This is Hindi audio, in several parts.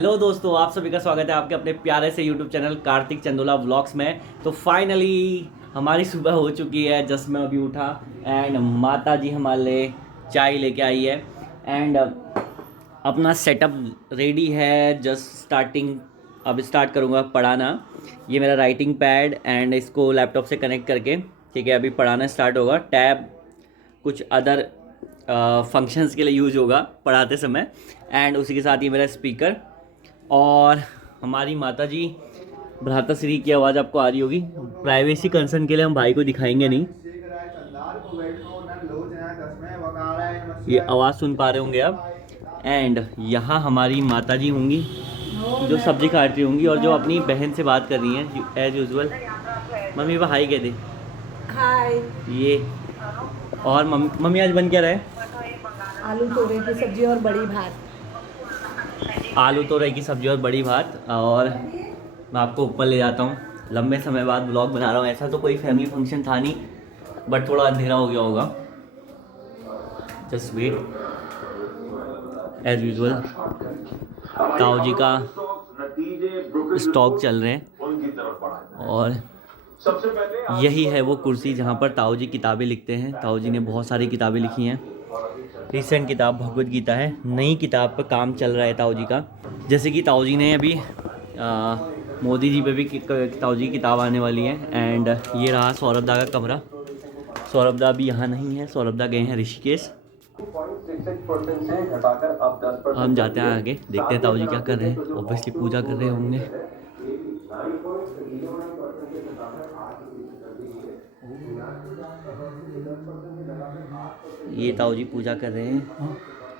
हेलो दोस्तों, आप सभी का स्वागत है आपके अपने प्यारे से YouTube channel Kartik Chandola vlogs में। तो फाइनली हमारी सुबह हो चुकी है। जस्ट मैं अभी उठा एंड माता जी हमारे लिए चाय लेके आई है एंड अपना सेटअप रेडी है। जस्ट स्टार्टिंग, अब स्टार्ट करूँगा पढ़ाना। ये मेरा राइटिंग पैड एंड इसको लैपटॉप से कनेक्ट करके, ठीक है, अभी पढ़ाना स्टार्ट होगा। टैब कुछ अदर फंक्शंस के लिए यूज़ होगा पढ़ाते समय। एंड उसी के साथ ये मेरा स्पीकर और हमारी माता जी भ्राताश्री की आवाज़ आपको आ रही होगी। प्राइवेसी कंसर्न के लिए हम भाई को दिखाएंगे नहीं, ये आवाज़ सुन पा रहे होंगे आप। एंड यहाँ हमारी माता जी होंगी जो सब्जी काट रही होंगी और जो अपनी बहन से बात कर रही हैं एज यूजुअल। मम्मी वो हाई कह दे। हाय। ये और मम्मी आज बन क्या रहा है? आलू तोरई की सब्जी और बड़ी भात। आलू तोरई की सब्जी और बड़ी भात। और मैं आपको ऊपर ले जाता हूँ। लंबे समय बाद ब्लॉग बना रहा हूँ। ऐसा तो कोई फैमिली फंक्शन था नहीं, बट थोड़ा अंधेरा हो गया होगा। जस्ट वेट, एज यूजुअल ताऊ जी का स्टॉक चल रहे हैं और यही है वो कुर्सी जहाँ पर ताऊ जी किताबें लिखते हैं। ताऊ जी ने बहुत सारी किताबें लिखी हैं। रिसेंट किताब भगवद गीता है, नई किताब पर काम चल रहा है ताऊ जी का। जैसे कि ताऊ जी ने अभी मोदी जी पे भी ताऊ जी की किताब आने वाली है। एंड ये रहा सौरभ दा का कमरा। सौरभ दा अभी यहाँ नहीं है, सौरभ दा गए हैं ऋषिकेश। हम जाते हैं आगे, देखते हैं ताऊ जी क्या कर रहे हैं। ऑब्वियसली पूजा कर रहे होंगे। ये ताऊ जी पूजा कर रहे हैं।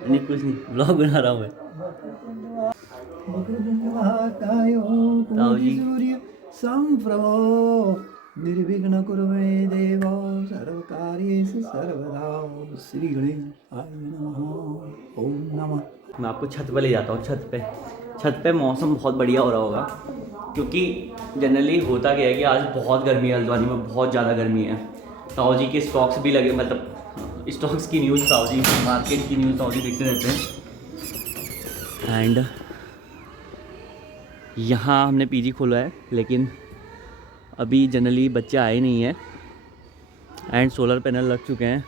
नहीं कुछ नहीं, ब्लॉग बना रहा हूँ मैं। ताऊ जी निर्विघ्न कुरुमे देव सर्वकार्येषु सर्वदा। श्री गणेशाय नमः। ओम नमः। मैं आपको छत पे ले जाता हूँ। छत पे मौसम बहुत बढ़िया हो रहा होगा, क्योंकि जनरली होता क्या है कि आज बहुत गर्मी है, हल्द्वानी में बहुत ज़्यादा गर्मी है। ताऊ जी के स्टॉक्स भी लगे, मतलब स्टॉक्स की न्यूज़ ताऊ जी, मार्केट की न्यूज़ ताऊ जी देखते रहते हैं। एंड यहाँ हमने पीजी खोला है, लेकिन अभी जनरली बच्चे आए नहीं हैं। एंड सोलर पैनल लग चुके हैं,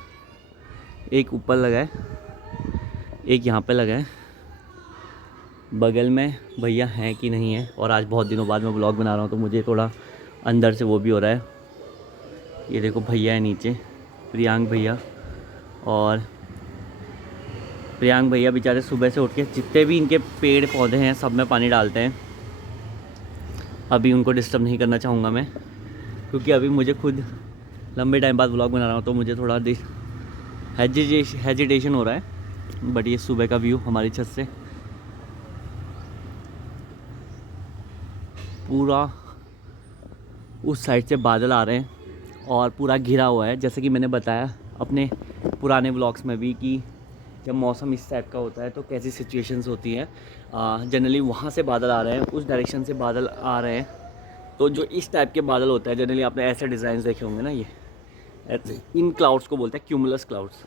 एक ऊपर लगा है, एक यहाँ पे लगा है। बगल में भैया हैं कि नहीं है। और आज बहुत दिनों बाद मैं ब्लॉग बना रहा हूँ तो मुझे थोड़ा अंदर से वो भी हो रहा है। ये देखो भैया है नीचे, प्रियांक भैया। और प्रियांक भैया बेचारे सुबह से उठ के जितने भी इनके पेड़ पौधे हैं सब में पानी डालते हैं। अभी उनको डिस्टर्ब नहीं करना चाहूँगा मैं, क्योंकि अभी मुझे खुद लंबे टाइम बाद ब्लॉग बना रहा हूँ तो मुझे थोड़ा हेजिटेशन हो रहा है। बट ये सुबह का व्यू हमारी छत से पूरा, उस साइड से बादल आ रहे हैं और पूरा घिरा हुआ है। जैसे कि मैंने बताया अपने पुराने व्लॉग्स में भी कि जब मौसम इस टाइप का होता है तो कैसी सिचुएशंस होती हैं। जनरली वहाँ से बादल आ रहे हैं, उस डायरेक्शन से बादल आ रहे हैं। तो जो इस टाइप के बादल होता है, जनरली आपने ऐसे डिज़ाइन देखे होंगे ना, ये इन क्लाउड्स को बोलते हैं क्यूमुलस क्लाउड्स।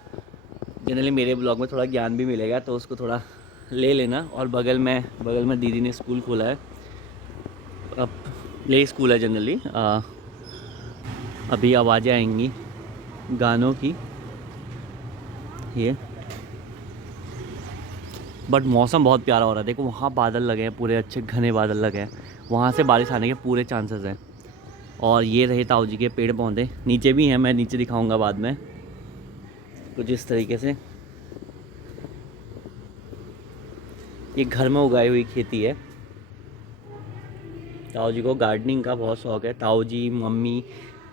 जनरली मेरे ब्लॉग में थोड़ा ज्ञान भी मिलेगा तो उसको थोड़ा ले लेना। और बगल में दीदी ने स्कूल खोला है, अब प्ले स्कूल है जनरली। अभी आवाज़ें आएंगी गानों की ये, बट मौसम बहुत प्यारा हो रहा है। देखो वहाँ बादल लगे हैं, पूरे अच्छे घने बादल लगे हैं, वहाँ से बारिश आने के पूरे चांसेस हैं। और ये रहे ताऊ जी के पेड़ पौधे, नीचे भी हैं, मैं नीचे दिखाऊंगा बाद में। कुछ इस तरीके से ये घर में उगाई हुई खेती है। ताऊ जी को गार्डनिंग का बहुत शौक़ है। ताऊ जी, मम्मी,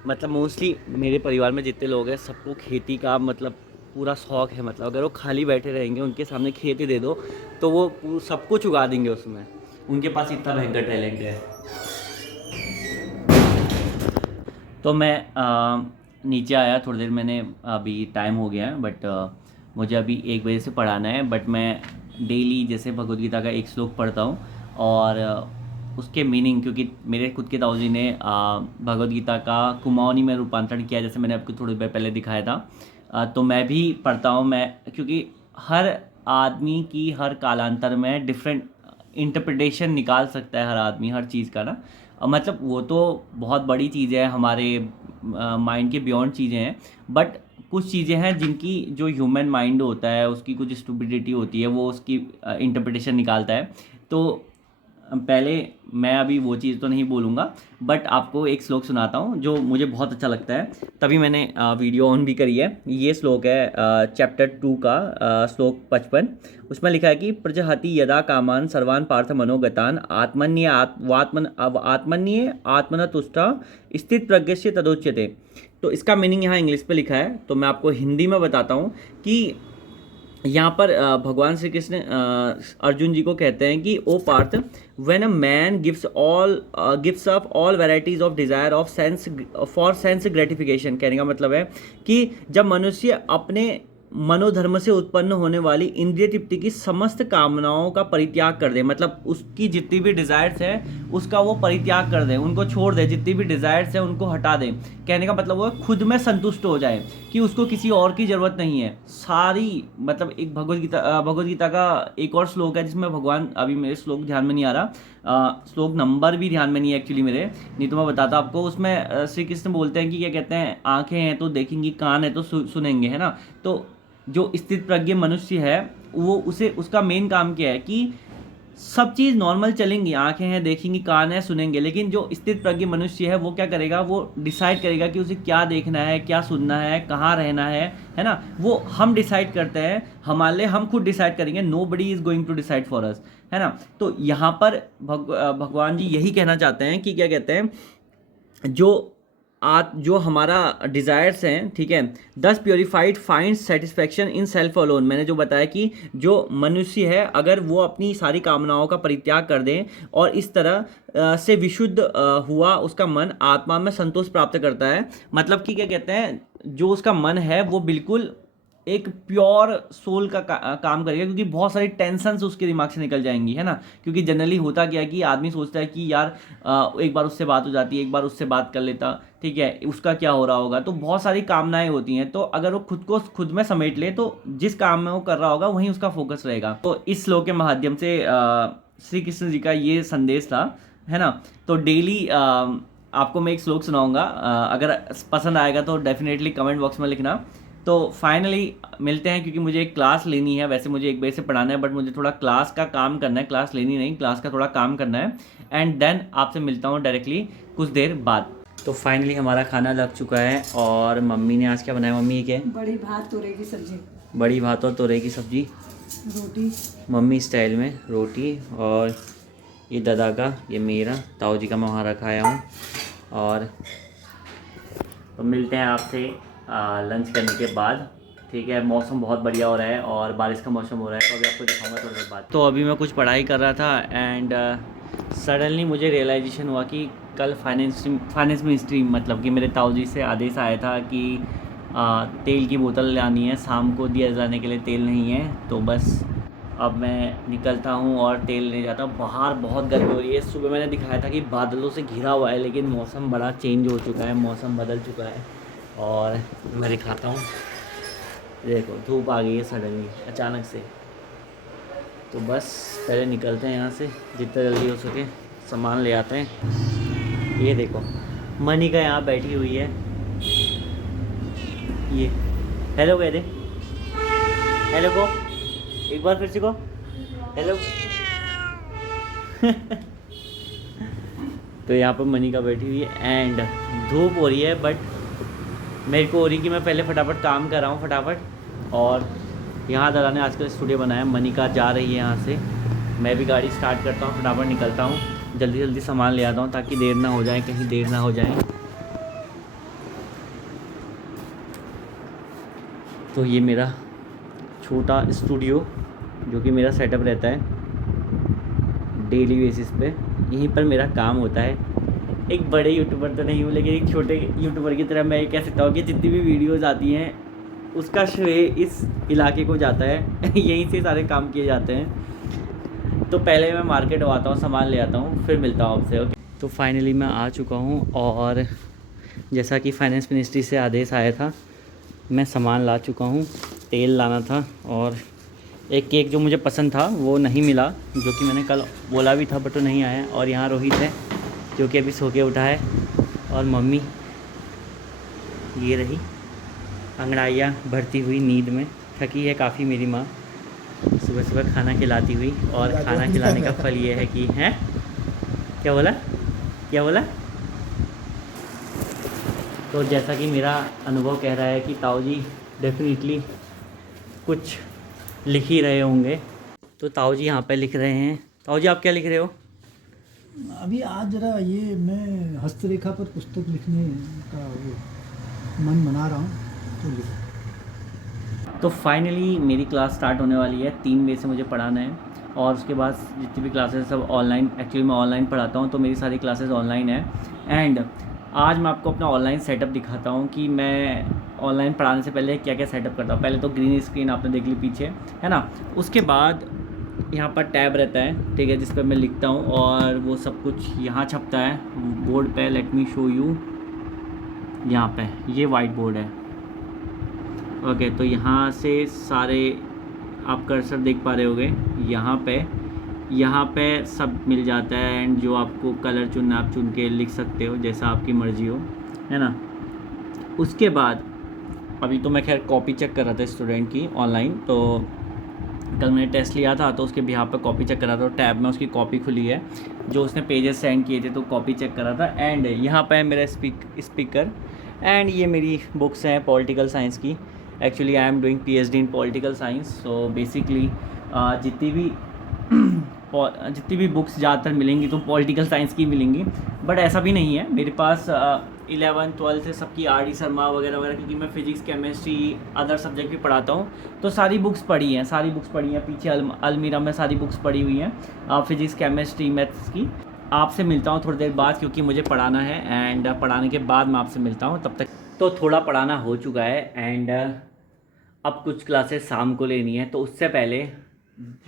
मतलब मोस्टली मेरे परिवार में जितने लोग हैं सबको खेती का मतलब पूरा शौक़ है। मतलब अगर वो खाली बैठे रहेंगे, उनके सामने खेती दे दो तो वो सब कुछ उगा देंगे उसमें। उनके पास इतना भयंकर टैलेंट है। तो मैं नीचे आया थोड़ी देर, मैंने अभी टाइम हो गया है बट मुझे अभी 1 बजे से पढ़ाना है। बट मैं डेली जैसे भगवद गीता का एक श्लोक पढ़ता हूँ और उसके मीनिंग, क्योंकि मेरे खुद के ताऊ जी ने भगवद गीता का कुमाऊनी में रूपांतरण किया, जैसे मैंने आपको थोड़ी देर पहले दिखाया था। तो मैं भी पढ़ता हूँ, मैं क्योंकि हर आदमी की हर कालांतर में डिफरेंट इंटरप्रिटेशन निकाल सकता है हर आदमी हर चीज़ का ना। मतलब वो तो बहुत बड़ी चीज़ है, हमारे माइंड के बियॉन्ड चीज़ें हैं, बट कुछ चीज़ें हैं जिनकी जो ह्यूमन माइंड होता है उसकी कुछ स्टुपिडिटी होती है, वो उसकी इंटरप्रिटेशन निकालता है। तो पहले मैं अभी वो चीज़ तो नहीं बोलूँगा, बट आपको एक श्लोक सुनाता हूँ जो मुझे बहुत अच्छा लगता है, तभी मैंने वीडियो ऑन भी करी है। ये श्लोक है चैप्टर 2 का श्लोक 55। उसमें लिखा है कि प्रजहति यदा कामान सर्वान पार्थ मनोगतान आत्मन्य आत्मन तुष्टा स्थित प्रज्ञस्य तदोच्यते। तो इसका मीनिंग यहाँ इंग्लिश पे लिखा है, तो मैं आपको हिंदी में बताता हूँ कि यहाँ पर भगवान श्री कृष्ण अर्जुन जी को कहते हैं कि ओ Partha, when a man gives up all varieties of desire of sense for sense gratification. कहने का मतलब है कि जब मनुष्य अपने मनोधर्म से उत्पन्न होने वाली इंद्रिय तृप्ति की समस्त कामनाओं का परित्याग कर दे, मतलब उसकी जितनी भी डिज़ायर्स हैं उसका वो परित्याग कर दे, उनको छोड़ दे, जितनी भी डिज़ायर्स हैं उनको हटा दे। कहने का मतलब वो खुद में संतुष्ट हो जाए कि उसको किसी और की ज़रूरत नहीं है सारी। मतलब एक भगवद गीता का एक और श्लोक है जिसमें भगवान, अभी मेरे श्लोक ध्यान में नहीं आ रहा, श्लोक नंबर भी ध्यान में नहीं है एक्चुअली मेरे, नहीं तो मैं बताता आपको। उसमें श्री कृष्ण बोलते हैं कि क्या कहते हैं, आंखें हैं तो देखेंगी, कान है तो सुनेंगे, है ना। तो जो स्थित प्रज्ञ मनुष्य है वो उसका मेन काम क्या है कि सब चीज़ नॉर्मल चलेंगी, आंखें हैं देखेंगी, कान है सुनेंगे, लेकिन जो स्थित प्रज्ञ मनुष्य है वो क्या करेगा, वो डिसाइड करेगा कि उसे क्या देखना है, क्या सुनना है, कहाँ रहना है ना। वो हम डिसाइड करते हैं, हमारे लिए हम खुद डिसाइड करेंगे, nobody is going to decide for us, है ना। तो यहाँ पर भगवान जी यही कहना चाहते हैं कि क्या कहते हैं, जो हमारा डिज़ायर्स हैं, ठीक है, दस purified find satisfaction in self alone. मैंने जो बताया कि जो मनुष्य है अगर वो अपनी सारी कामनाओं का परित्याग कर दें और इस तरह से विशुद्ध हुआ उसका मन आत्मा में संतोष प्राप्त करता है। मतलब कि क्या कहते हैं, जो उसका मन है वो बिल्कुल एक प्योर सोल का काम करेगा, क्योंकि बहुत सारी टेंशन्स उसके दिमाग से निकल जाएंगी, है ना। क्योंकि जनरली होता क्या है कि आदमी सोचता है कि यार एक बार उससे बात हो जाती है, एक बार उससे बात कर लेता, ठीक है, उसका क्या हो रहा होगा, तो बहुत सारी कामनाएं होती हैं। तो अगर वो खुद में समेट ले तो जिस काम में वो कर रहा होगा वहीं उसका फोकस रहेगा। तो इस श्लोक के माध्यम से श्री कृष्ण जी का ये संदेश था, है ना। तो डेली आपको मैं एक श्लोक सुनाऊंगा, अगर पसंद आएगा तो डेफिनेटली कमेंट बॉक्स में लिखना। तो फाइनली मिलते हैं, क्योंकि मुझे एक क्लास लेनी है, वैसे मुझे एक बजे से पढ़ाना है, बट मुझे थोड़ा क्लास का काम करना है, क्लास लेनी नहीं, क्लास का थोड़ा काम करना है, एंड देन आपसे मिलता हूँ डायरेक्टली कुछ देर बाद। तो फाइनली हमारा खाना लग चुका है और मम्मी ने आज क्या बनाया, मम्मी ये क्या है? बड़ी भात तोरे की सब्जी, बड़ी भात और तोरई की सब्जी, रोटी, मम्मी स्टाइल में रोटी, और ये दादा का, ये मेरा, ताऊ जी का मैं वहाँ रखा आया हूँ। और तो मिलते हैं आपसे लंच करने के बाद, ठीक है। मौसम बहुत बढ़िया हो रहा है और बारिश का मौसम हो रहा है, तो अभी आपको दिखाऊंगा थोड़ी देर बाद। तो अभी मैं कुछ पढ़ाई कर रहा था एंड सडनली मुझे रियलाइजेशन हुआ कि कल फाइनेंस मिनिस्ट्री, मतलब कि मेरे ताऊ जी से आदेश आया था कि तेल की बोतल लानी है, शाम को दिया जलाने के लिए तेल नहीं है। तो बस अब मैं निकलता हूँ और तेल ले जाता हूँ। बाहर बहुत गर्मी हो रही है, सुबह मैंने दिखाया था कि बादलों से घिरा हुआ है, लेकिन मौसम बड़ा चेंज हो चुका है, मौसम बदल चुका है। और मैं दिखाता हूँ, देखो धूप आ गई है सडनली अचानक से। तो बस पहले निकलते हैं यहाँ से, जितना जल्दी हो सके सामान ले आते हैं। ये देखो मनिका यहाँ बैठी हुई है, ये हेलो कह दे, हेलो को एक बार फिर से को हेलो। तो यहाँ पर मनिका बैठी हुई है एंड धूप हो रही है, बट मेरे को हो रही कि मैं पहले फटाफट काम कर रहा हूँ फटाफट। और यहाँ दादा ने आजकल स्टूडियो बनाया, मनिका जा रही है यहाँ से, मैं भी गाड़ी स्टार्ट करता हूँ, फटाफट निकलता हूँ, जल्दी जल्दी सामान ले आता हूँ ताकि देर ना हो जाए, कहीं देर ना हो जाए। तो ये मेरा छोटा स्टूडियो जो कि मेरा सेटअप रहता है डेली बेसिस पे, यहीं पर मेरा काम होता है। एक बड़े यूट्यूबर तो नहीं हूँ, लेकिन एक छोटे यूट्यूबर की तरह मैं ये कह सकता हूँ कि जितनी भी वीडियोज़ आती हैं उसका श्रेय इस इलाके को जाता है। यहीं से सारे काम किए जाते हैं। तो पहले मैं मार्केट आता हूँ, सामान ले आता हूँ, फिर मिलता हूँ आपसे, ओके। तो फाइनली मैं आ चुका हूँ और जैसा कि फाइनेंस मिनिस्ट्री से आदेश आया था, मैं सामान ला चुका हूँ। तेल लाना था और एक केक जो मुझे पसंद था वो नहीं मिला, जो कि मैंने कल बोला भी था बट वो नहीं आया। और यहाँ रोहित है जो कि अभी सो के उठा है, और मम्मी ये रही अंगड़ाइयाँ भरती हुई नींद में, थकी है काफ़ी मेरी माँ सुबह सुबह खाना खिलाती हुई। और खाना खिलाने का फल ये है कि हैं, क्या बोला क्या बोला। तो जैसा कि मेरा अनुभव कह रहा है कि ताऊ जी डेफिनेटली कुछ लिख ही रहे होंगे। तो ताऊ जी यहाँ पे लिख रहे हैं। ताऊ जी आप क्या लिख रहे हो? अभी आज जरा ये मैं हस्तरेखा पर पुस्तक लिखने का वो मन बना रहा हूँ, तो लिख। तो फाइनली मेरी क्लास स्टार्ट होने वाली है। 3 मई से मुझे पढ़ाना है, और उसके बाद जितनी भी क्लासेस सब ऑनलाइन, एक्चुअली मैं ऑनलाइन पढ़ाता हूँ तो मेरी सारी क्लासेस ऑनलाइन है। एंड आज मैं आपको अपना ऑनलाइन सेटअप दिखाता हूँ कि मैं ऑनलाइन पढ़ाने से पहले क्या क्या सेटअप करता हूँ। पहले तो ग्रीन स्क्रीन आपने देख ली पीछे, है ना। उसके बाद यहाँ पर टैब रहता है, ठीक है, जिस पर मैं लिखता हूँ और वो सब कुछ यहाँ छपता है बोर्ड पे। लेट मी शो यू, यहाँ पे ये वाइट बोर्ड है। ओके, तो यहाँ से सारे आप कर्सर देख पा रहे होगे, यहाँ पे सब मिल जाता है। एंड जो आपको कलर चुनना आप चुन के लिख सकते हो जैसा आपकी मर्ज़ी हो, है ना। उसके बाद अभी तो मैं खैर कॉपी चेक कर रहा था स्टूडेंट की ऑनलाइन, तो कल मैंने टेस्ट लिया था तो उसके बिहाफ पे कॉपी चेक कर रहा था। तो टैब में उसकी कॉपी खुली है जो उसने पेजेस सेंड किए थे, तो कॉपी चेक कर रहा था। एंड यहाँ पे है मेरा स्पीकर, एंड ये मेरी बुक्स हैं पॉलिटिकल साइंस की। Actually I am doing PhD in political science. So basically जितनी भी बुक्स ज़्यादातर मिलेंगी तो पॉलिटिकल साइंस की मिलेंगी, बट ऐसा भी नहीं है। मेरे पास 11th 12th से सबकी RD शर्मा वगैरह वगैरह, क्योंकि मैं फिजिक्स केमिस्ट्री अदर सब्जेक्ट भी पढ़ाता हूँ, तो सारी बुक्स पढ़ी हैं। पीछे अलमीरा में सारी बुक्स पढ़ी हुई हैं फिजिक्स केमिस्ट्री मैथ्स की। आपसे मिलता हूँ थोड़ी देर बाद, क्योंकि मुझे पढ़ाना है। एंड पढ़ाने के बाद मैं आपसे मिलता हूँ। तब तक तो थोड़ा पढ़ाना हो चुका है, एंड अब कुछ क्लासेस शाम को लेनी है। तो उससे पहले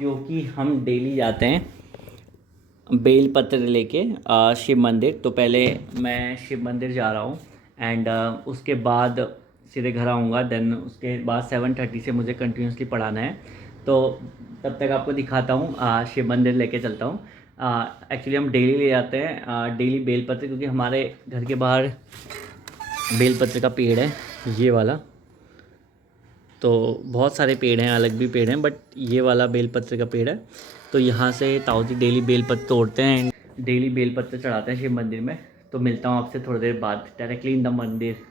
जो कि हम डेली जाते हैं बेल पत्र लेके शिव मंदिर, तो पहले मैं शिव मंदिर जा रहा हूँ। एंड उसके बाद सीधे घर आऊँगा। देन उसके बाद 7:30 से मुझे कंटिन्यूसली पढ़ाना है, तो तब तक आपको दिखाता हूँ। शिव मंदिर लेके चलता हूँ। एक्चुअली हम डेली ले जाते हैं डेली बेलपत्र, क्योंकि हमारे घर के बाहर बेलपत्र का पेड़ है ये वाला। तो बहुत सारे पेड़ हैं, अलग भी पेड़ हैं, बट ये वाला बेलपत्र का पेड़ है। तो यहाँ से ताऊ जी डेली बेलपत्र तोड़ते हैं, डेली बेलपत्र चढ़ाते हैं शिव मंदिर में। तो मिलता हूँ आपसे थोड़ी देर बाद डायरेक्टली इन द मंदिर।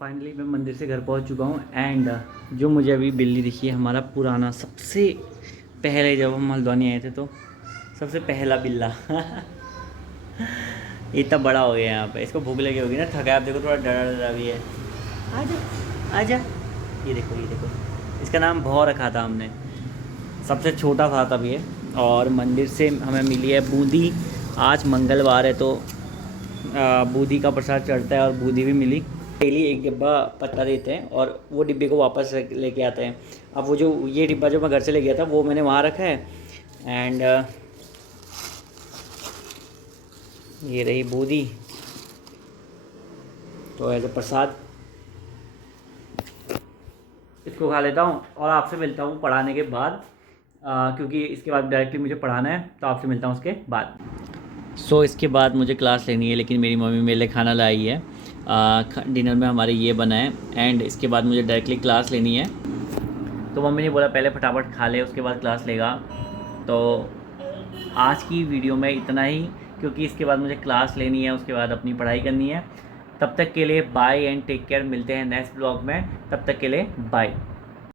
फाइनली मैं मंदिर से घर पहुंच चुका हूं। एंड जो मुझे अभी बिल्ली दिखी है, हमारा पुराना सबसे पहले जब हम हल्द्वानी आए थे तो सबसे पहला बिल्ला इतना बड़ा हो गया यहाँ पे। इसको भूख लगी होगी ना, थका। आप देखो थोड़ा डरा डरा भी है। आजा आजा, ये देखो इसका नाम भौ रखा था हमने, सबसे छोटा था तब ये। और मंदिर से हमें मिली है बूंदी। आज मंगलवार है तो बूंदी का प्रसाद चढ़ता है, और बूंदी भी मिली। डेली एक डिब्बा पत्ता देते हैं और वो डिब्बे को वापस लेके आते हैं। अब वो जो ये डिब्बा जो मैं घर से ले गया था वो मैंने वहाँ रखा है। एंड ये रही बूंदी, तो एज अ प्रसाद इसको खा लेता हूँ और आपसे मिलता हूँ पढ़ाने के बाद, क्योंकि इसके बाद डायरेक्टली मुझे पढ़ाना है। तो आपसे मिलता हूँ उसके बाद। सो इसके बाद मुझे क्लास लेनी है, लेकिन मेरी मम्मी मेरे लिए खाना लाई है। डिनर में हमारे ये बना है। एंड इसके बाद मुझे डायरेक्टली क्लास लेनी है, तो मम्मी ने बोला पहले फटाफट खा ले उसके बाद क्लास लेगा। तो आज की वीडियो में इतना ही, क्योंकि इसके बाद मुझे क्लास लेनी है, उसके बाद अपनी पढ़ाई करनी है। तब तक के लिए बाय एंड टेक केयर। मिलते हैं नेक्स्ट ब्लॉग में, तब तक के लिए बाय।